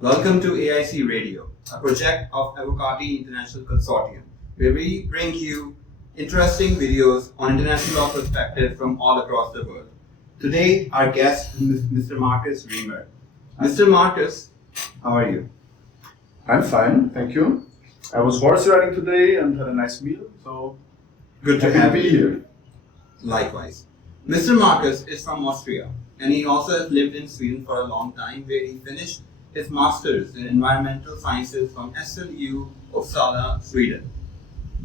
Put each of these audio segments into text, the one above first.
Welcome to AIC Radio, a project of Avocati International Consortium, where we bring you interesting videos on international law perspective from all across the world. Today, our guest is Mr. Marcus Reamer. Mr. Marcus, how are you? I'm fine, thank you. I was horse riding today and had a nice meal, so Good to happy have be you. here. Likewise. Mr. Marcus is from Austria, and he also has lived in Sweden for a long time, where he finished his master's in environmental sciences from SLU Uppsala, Sweden.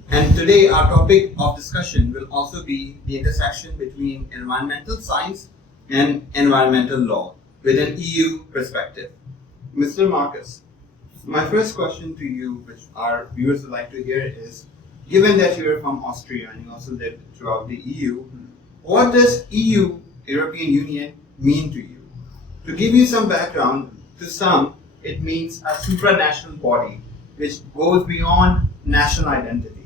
And today our topic of discussion will also be the intersection between environmental science and environmental law with an EU perspective. Mr. Marcus, my first question to you, which our viewers would like to hear, is given that you are from Austria and you also lived throughout the EU, what does EU, European Union, mean to you? To give you some background, to some, it means a supranational body which goes beyond national identity.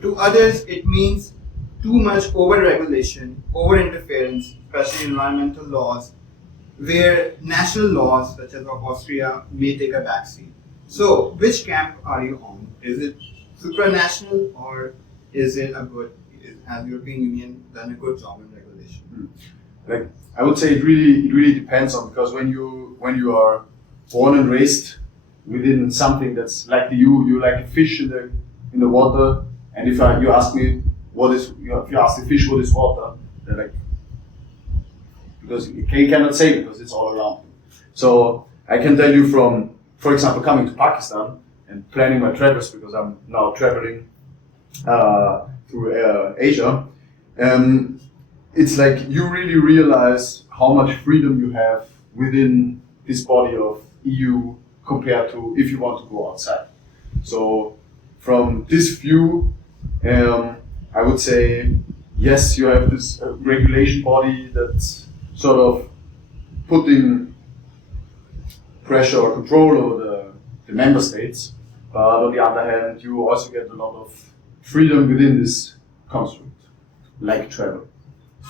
To others, it means too much over-regulation, over-interference, especially in environmental laws, where national laws, such as of Austria, may take a backseat. So, which camp are you on? Is it supranational, or is it has the European Union done a good job in regulation? Like I would say, it really depends on, because when you are born and raised within something that's like you're like a fish in the water, and if you ask me if you ask the fish what is water, they're like, because you cannot say because it's all around. So I can tell you from, for example, coming to Pakistan and planning my travels, because I'm now traveling through Asia. It's like you really realize how much freedom you have within this body of EU compared to if you want to go outside. So from this view, I would say, yes, you have this regulation body that's sort of putting pressure or control over the member states, but on the other hand, you also get a lot of freedom within this construct, like travel.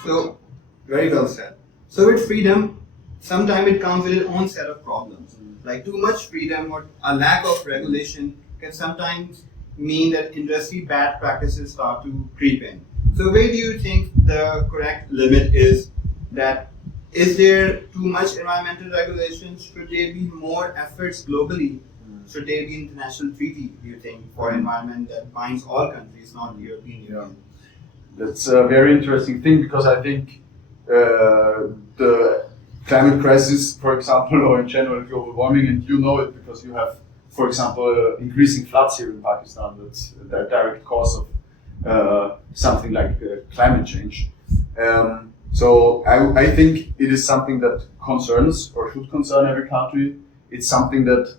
So, very well said. So with freedom, sometimes it comes with its own set of problems. Like too much freedom or a lack of regulation can sometimes mean that industry bad practices start to creep in. So where do you think the correct limit is? That is there too much environmental regulation? Should there be more efforts globally? Should there be international treaty, do you think, for environment that binds all countries, not the European Union? That's a very interesting thing, because I think the climate crisis, for example, or in general global warming, and you know it because you have, for example, increasing floods here in Pakistan. That's the direct cause of something like climate change. So I think it is something that concerns or should concern every country. It's something that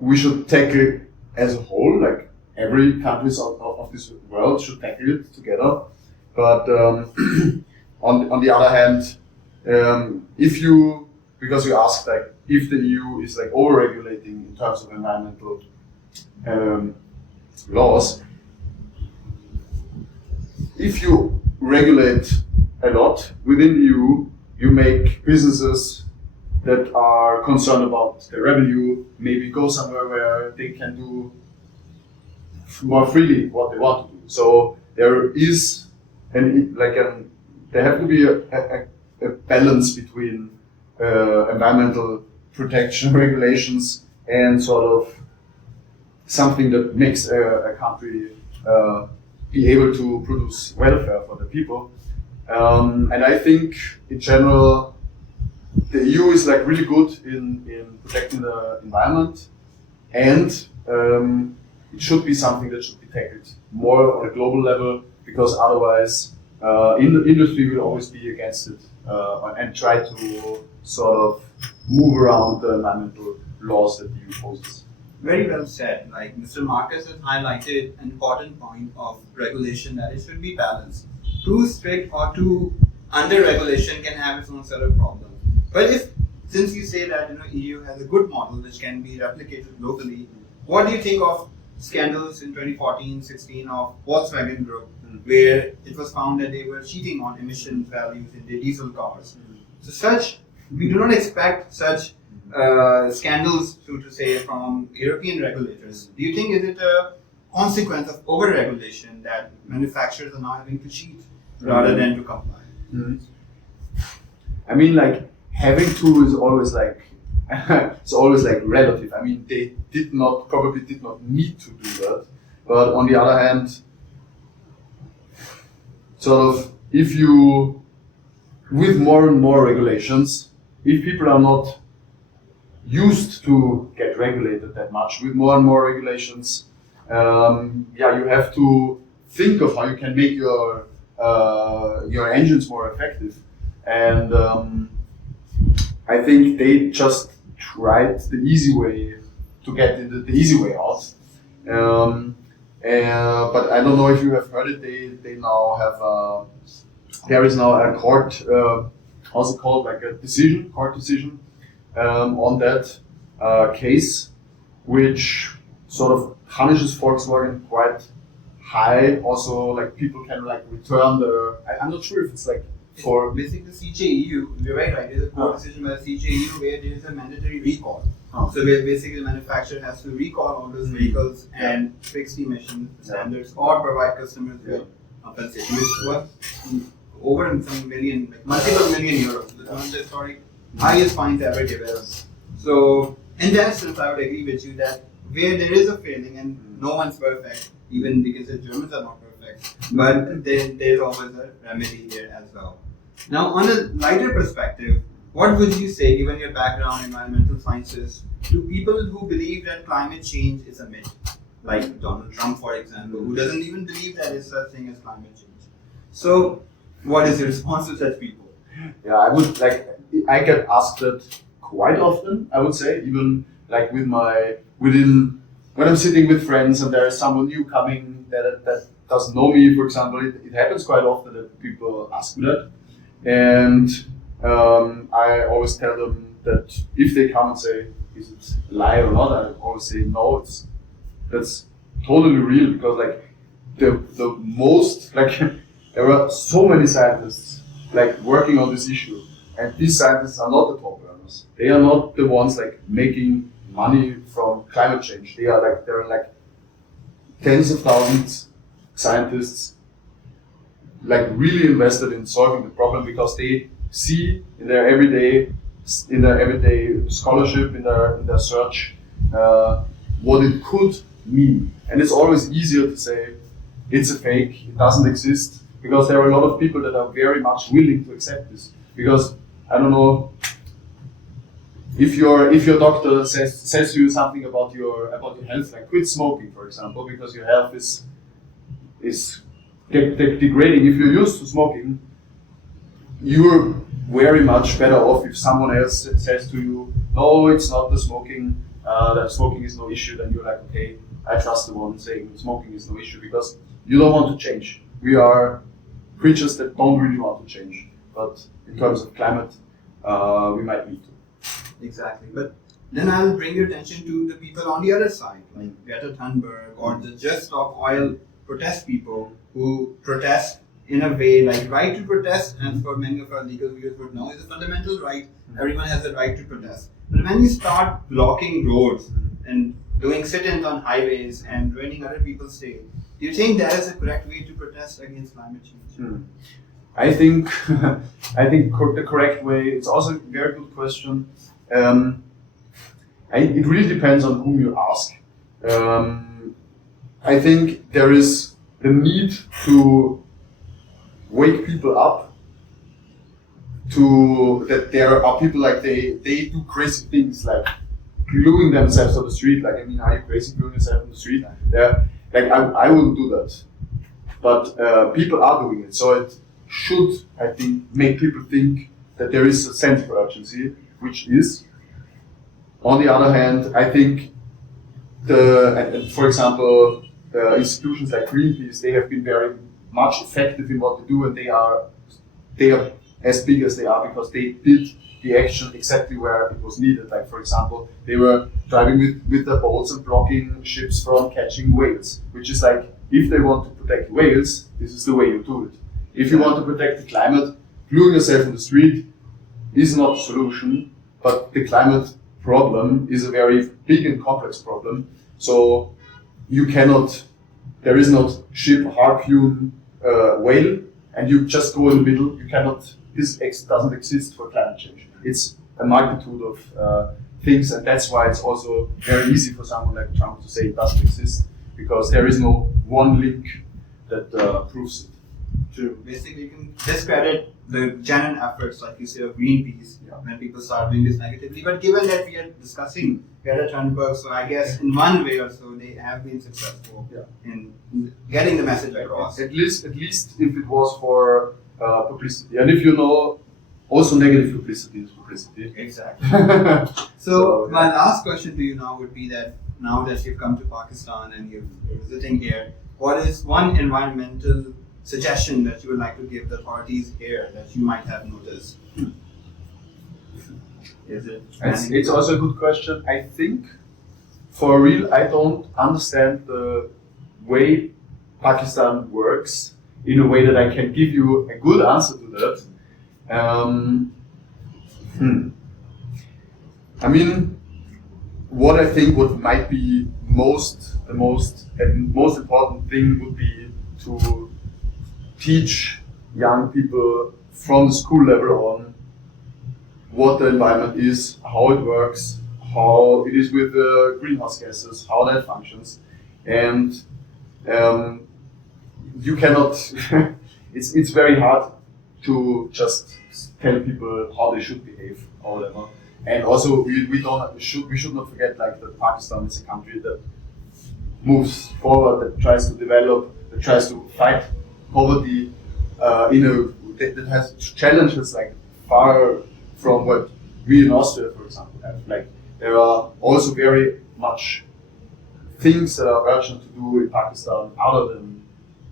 we should tackle as a whole, like every country of this world should tackle it together. But on the other hand, because you asked like if the EU is like over-regulating in terms of environmental laws, if you regulate a lot within the EU, you make businesses that are concerned about their revenue maybe go somewhere where they can do more freely what they want to do. So there is there have to be a balance between environmental protection regulations and sort of something that makes a country be able to produce welfare for the people. And I think in general the EU is like really good in protecting the environment, and it should be something that should be tackled more on a global level, because otherwise the industry will always be against it and try to sort of move around the environmental laws that the EU poses. Very well said. Like Mr. Marcus has highlighted an important point of regulation, that it should be balanced. Too strict or too under regulation can have its own set of problems. But since you say that EU has a good model which can be replicated globally, what do you think of scandals in 2014-16 of Volkswagen Group, where it was found that they were cheating on emission values in their diesel cars? So we do not expect such scandals, so to say, from European regulators, do you think is it a consequence of over-regulation that manufacturers are now having to cheat rather than to comply? I mean, like having to is always like it's always like relative. I mean, they probably did not need to do that, but on the other hand, sort of if you with more and more regulations, if people are not used to get regulated that much with more and more regulations, you have to think of how you can make your engines more effective. And I think they just tried the easy way to get the easy way out. But I don't know if you have heard it. They now have there is now a court, also called like a court decision on that case, which sort of punishes Volkswagen quite high. Also, like people can like return the. I'm not sure if it's like for basically the CJEU. You're right. There's a court decision by the CJEU where there is a mandatory recall. So where basically the manufacturer has to recall all those vehicles and fix the emission standards or provide customers with compensation, which was over some million, like multiple million euros. It's one of the historic highest fines ever given. So in that sense, I would agree with you that where there is a failing and no one's perfect, even because the Germans are not perfect, but there's always a remedy here as well. Now, on a lighter perspective, what would you say, given your background in environmental sciences, to people who believe that climate change is a myth, like Donald Trump, for example, who doesn't even believe there is such thing as climate change? So, what is your response to such people? Yeah, I get asked that quite often, I would say, even like when I'm sitting with friends and there is someone new coming that doesn't know me, for example, it happens quite often that people ask me that. And I always tell them that if they come and say, is it a lie or not, I always say, no, that's totally real, because like the most, like there are so many scientists like working on this issue, and these scientists are not the top earners. They are not the ones like making money from climate change. There are like tens of thousands scientists like really invested in solving the problem, because they see in their everyday scholarship, in their search, what it could mean. And it's always easier to say it's a fake, it doesn't exist, because there are a lot of people that are very much willing to accept this. Because I don't know, if your doctor says to you something about your health, like quit smoking, for example, because your health is degrading. If you're used to smoking, you're very much better off if someone else says to you, no, it's not the smoking, that smoking is no issue. Then you're like, okay, I trust the one saying smoking is no issue, because you don't want to change. We are creatures that don't really want to change, but in terms of climate, we might need to. Exactly, but then I'll bring your attention to the people on the other side, like Greta Thunberg or the Just Stop Oil protest people who protest in a way like right to protest, and for many of our legal viewers would know, is a fundamental right. Everyone has a right to protest. But when you start blocking roads and doing sit-ins on highways and ruining other people's day, do you think that is the correct way to protest against climate change? I think the correct way. It's also a very good question. It really depends on whom you ask. I think there is the need to wake people up to that there are people like they do crazy things like gluing themselves on the street. Like, I mean, are you crazy gluing yourself on the street? Yeah, like I wouldn't do that, but people are doing it. So it should, I think, make people think that there is a sense of urgency, which is. On the other hand, I think for example, institutions like Greenpeace, they have been very much effective in what they do, and they are as big as they are because they did the action exactly where it was needed. Like, for example, they were driving with their boats and blocking ships from catching whales, which is like, if they want to protect whales, this is the way you do it. If you want to protect the climate, gluing yourself in the street is not the solution, but the climate problem is a very big and complex problem. So you cannot, there is not ship, harpoon, whale, and you just go in the middle. You cannot, doesn't exist for climate change. It's a multitude of things, and that's why it's also very easy for someone like Trump to say it doesn't exist, because there is no one link that proves it. True. Basically, you can discredit the genuine efforts, like you say, of Greenpeace when people start doing this negatively. But given that we are discussing Greta Thunberg, so I guess in one way or so they have been successful in getting the message across. At least if it was for publicity, and if you know, also negative publicity is publicity. Exactly. So my last question to you now would be that now that you've come to Pakistan and you're visiting here, what is one environmental suggestion that you would like to give the authorities here that you might have noticed? Is it? It's also a good question. I think, for real, I don't understand the way Pakistan works in a way that I can give you a good answer to that. I mean, what I think what might be the most important thing would be to teach young people from the school level on what the environment is, how it works, how it is with the greenhouse gases, how that functions, and you cannot. It's very hard to just tell people how they should behave or whatever. And also, we should not forget like that Pakistan is a country that moves forward, that tries to develop, that tries to fight poverty that has challenges like far from what we in Austria, for example, have. Like there are also very much things that are urgent to do in Pakistan other than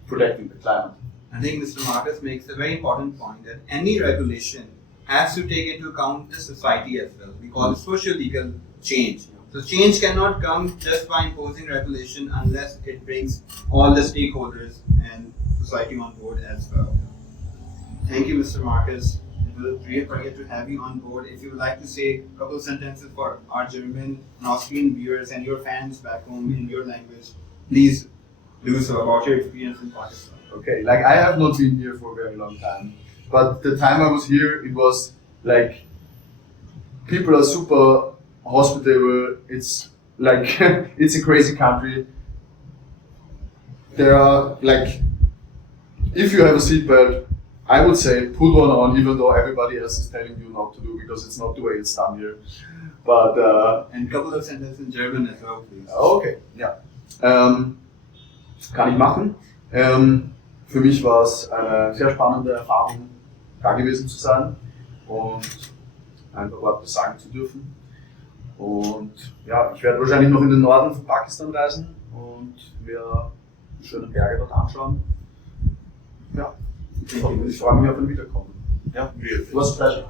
protecting the climate. I think Mr. Marcus makes a very important point that any regulation has to take into account the society as well. We call it socio-legal change. So change cannot come just by imposing regulation unless it brings all the stakeholders and society on board as well. Thank you, Mr. Marcus. It was a great pleasure to have you on board. If you would like to say a couple of sentences for our German and Austrian viewers and your fans back home in your language, please do so about your experience in Pakistan. Okay, like I have not been here for a very long time, but the time I was here, it was like people are super hospitable. It's like it's a crazy country. There are like, if you have a seatbelt, I would say put one on, even though everybody else is telling you not to do because it's not the way it's done here. But and a couple of sentences in German as well, please. Okay, ja. Kann ich machen. Für mich war es eine sehr spannende Erfahrung, da gewesen zu sein und ein paar Worte sagen zu dürfen. Und ja, ich werde wahrscheinlich noch in den Norden von Pakistan reisen und mir die schönen Berge dort anschauen. Ja, ich freue mich auf ein Wiederkommen. Ja, it was a pleasure.